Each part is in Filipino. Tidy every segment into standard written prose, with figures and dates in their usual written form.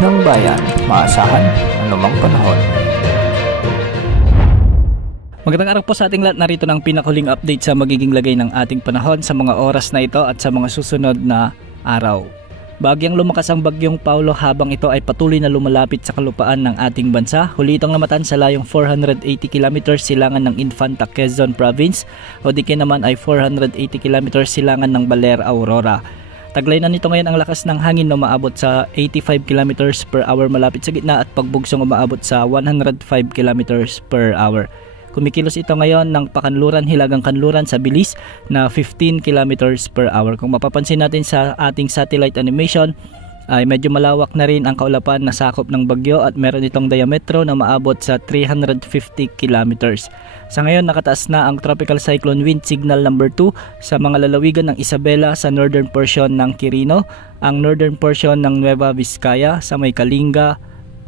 ng bayan, maasahan anumang panahon. Magandang araw po sa ating lahat. Narito ng pinakahuling update sa magiging lagay ng ating panahon sa mga oras na ito at sa mga susunod na araw. Bagyang lumakas ang bagyong Paulo habang ito ay patuloy na lumalapit sa kalupaan ng ating bansa. Huli itong namatan sa layong 480 km silangan ng Infanta, Quezon Province o di naman ay 480 km silangan ng Baler, Aurora. Taglay na nito ngayon ang lakas ng hangin na umaabot sa 85 km per hour malapit sa gitna at pagbugsong umaabot sa 105 km per hour. Kumikilos ito ngayon ng pakanluran hilagang kanluran sa bilis na 15 km per hour. Kung mapapansin natin sa ating satellite animation ay medyo malawak na rin ang kaulapan na sakop ng bagyo at meron itong diametro na maabot sa 350 kilometers. Sa ngayon nakataas na ang tropical cyclone wind signal number 2 sa mga lalawigan ng Isabela sa northern portion ng Quirino, ang northern portion ng Nueva Vizcaya sa may Kalinga,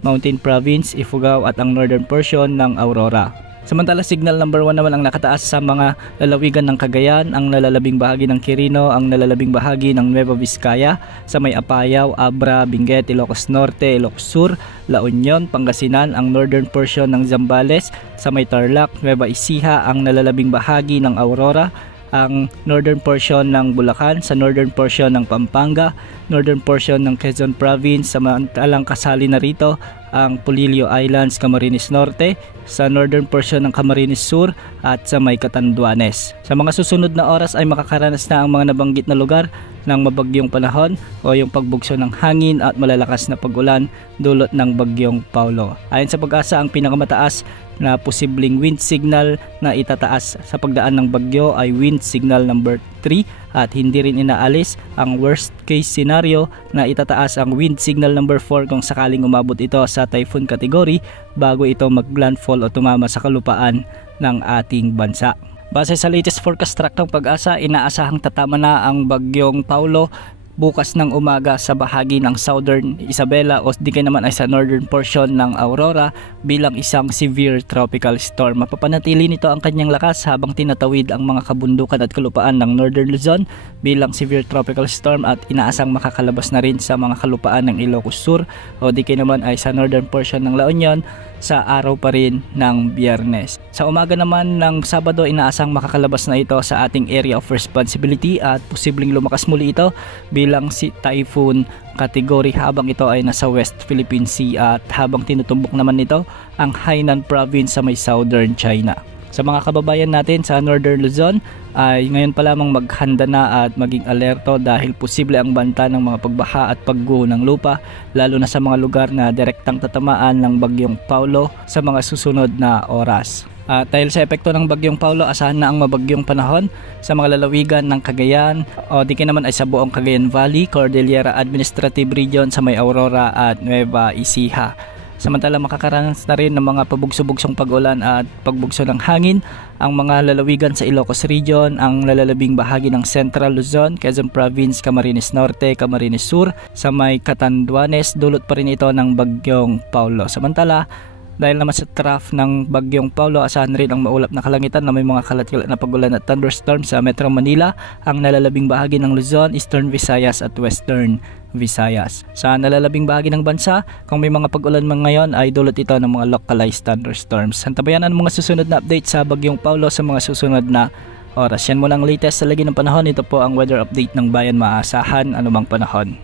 Mountain Province, Ifugao at ang northern portion ng Aurora. Samantala signal number 1 naman ang nakataas sa mga lalawigan ng Cagayan, ang nalalabing bahagi ng Quirino, ang nalalabing bahagi ng Nueva Vizcaya, sa may Apayao, Abra, Benguet, Ilocos Norte, Ilocos Sur, La Union, Pangasinan, ang northern portion ng Zambales, sa may Tarlac, Nueva Ecija, ang nalalabing bahagi ng Aurora, ang northern portion ng Bulacan, sa northern portion ng Pampanga, northern portion ng Quezon Province, samantalang kasali na rito ang Polillo Islands, Camarines Norte, sa northern portion ng Camarines Sur at sa may Catanduanes. Sa mga susunod na oras ay makakaranas na ang mga nabanggit na lugar ng mabagyong panahon o yung pagbugso ng hangin at malalakas na pag-ulan dulot ng bagyong Paulo. Ayon sa Pag-asa, ang pinakamataas na posibleng wind signal na itataas sa pagdaan ng bagyo ay wind signal number 3 at hindi rin inaalis ang worst case scenario na itataas ang wind signal number 4 kung sakaling umabot ito sa typhoon category bago ito mag-landfall o tumama sa kalupaan ng ating bansa. Base sa latest forecast track ng Pag-asa, inaasahang tatama na ang bagyong Paulo bukas ng umaga sa bahagi ng southern Isabela o di kaya naman ay sa northern portion ng Aurora bilang isang severe tropical storm. Mapapanatili nito ang kanyang lakas habang tinatawid ang mga kabundukan at kalupaan ng northern Luzon bilang severe tropical storm at inaasang makakalabas na rin sa mga kalupaan ng Ilocos Sur o di kaya naman ay sa northern portion ng La Union sa araw pa rin ng Biyernes. Sa umaga naman ng Sabado, inaasang makakalabas na ito sa ating area of responsibility at posibleng lumakas muli ito bilang si typhoon category habang ito ay nasa West Philippine Sea at habang tinutumbok naman nito ang Hainan Province sa may southern China. Sa mga kababayan natin sa northern Luzon ay ngayon pa lamang maghanda na at maging alerto dahil posible ang banta ng mga pagbaha at pagguho ng lupa lalo na sa mga lugar na direktang tatamaan ng bagyong Paulo sa mga susunod na oras. At dahil sa epekto ng bagyong Paulo, asahan na ang mabagyong panahon sa mga lalawigan ng Cagayan o di kaya naman ay sa buong Cagayan Valley, Cordillera Administrative Region sa may Aurora at Nueva Ecija. Samantala makakaranas na rin ng mga pabugso-bugsong pag-ulan at pagbugso ng hangin ang mga lalawigan sa Ilocos Region, ang lalalabing bahagi ng Central Luzon, Quezon Province, Camarines Norte, Camarines Sur, sa may Catanduanes, dulot pa rin ito ng bagyong Paulo. Samantala, dahil naman sa trough ng bagyong Paulo, asahan rin ang maulap na kalangitan na may mga kalat-kalat na pag-ulan at thunderstorm sa Metro Manila, ang nalalabing bahagi ng Luzon, Eastern Visayas at Western Visayas. Sa nalalabing bahagi ng bansa, kung may mga pag-ulan man ngayon ay dulot ito ng mga localized thunderstorms. Antabayan ang mga susunod na update sa bagyong Paulo sa mga susunod na oras. Yan muna ang latest sa lagi ng panahon. Ito po ang weather update ng bayan, maasahan anumang panahon.